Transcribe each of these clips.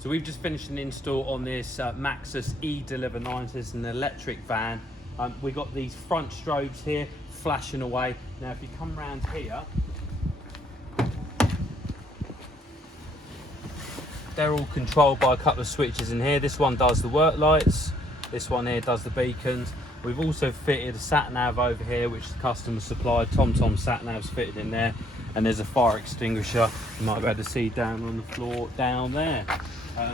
So we've just finished an install on this Maxus E-Deliver 90. It's an electric van. We've got these front strobes here flashing away. Now if you come around here, they're all controlled by a couple of switches in here. This one does the work lights, this one here does the beacons. We've also fitted a sat nav over here, which the customer supplied. TomTom sat nav's fitted in there, and there's a fire extinguisher. You might be able to see down on the floor down there. Yep,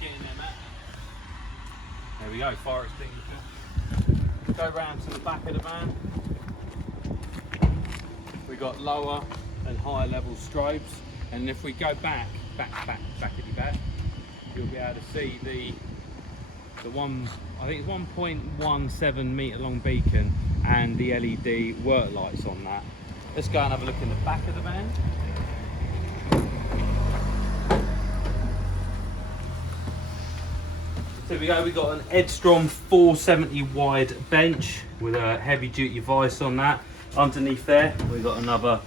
get in there, Matt. There we go, fire extinguisher. Go round to the back of the van. We've got lower and higher level strobes, and if we go back, you'll be able to see the one, I think it's 1.17 metre long beacon and the LED work lights on that. Let's go and have a look in the back of the van. So we go, we've got an Edstrom 470 wide bench with a heavy duty vice on that. Underneath there we've got another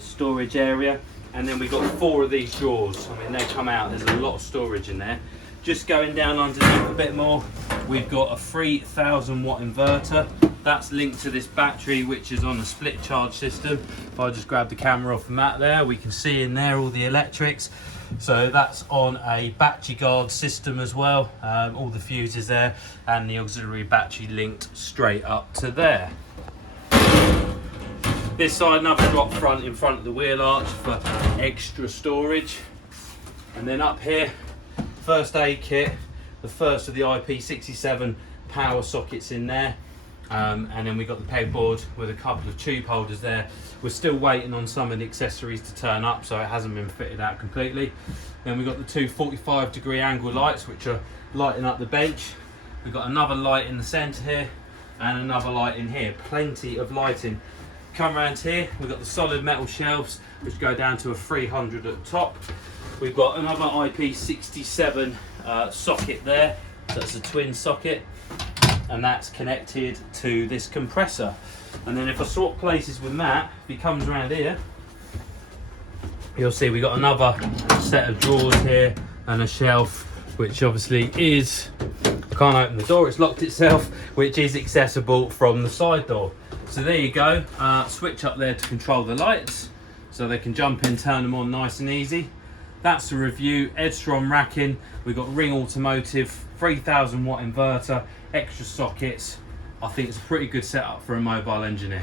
storage area, and then we've got 4 of these drawers. I mean, they come out, there's a lot of storage in there. Just going down underneath a bit more, we've got a 3000 watt inverter. That's linked to this battery, which is on a split charge system. If I just grab the camera off the mat there, we can see in there all the electrics. So that's on a battery guard system as well. All the fuses there, and the auxiliary battery linked straight up to there. This side, another drop front in front of the wheel arch for extra storage. And then up here, first aid kit, the first of the IP67 power sockets in there. And then we've got the pegboard with a couple of tube holders there. We're still waiting on some of the accessories to turn up, so it hasn't been fitted out completely. Then we've got the 2 45-degree angle lights, which are lighting up the bench. We've got another light in the centre here and another light in here. Plenty of lighting. Come around here, we've got the solid metal shelves, which go down to a 300 at the top. We've got another IP67 socket there. That's a twin socket, and that's connected to this compressor. And then if I swap places with Matt, if he comes around here, you'll see we've got another set of drawers here and a shelf, which obviously is, can't open the door, it's locked itself, which is accessible from the side door. So there you go, switch up there to control the lights, so they can jump in, turn them on nice and easy. That's the review. Edstrom racking, we've got Ring Automotive, 3000 watt inverter, extra sockets. I think it's a pretty good setup for a mobile engineer.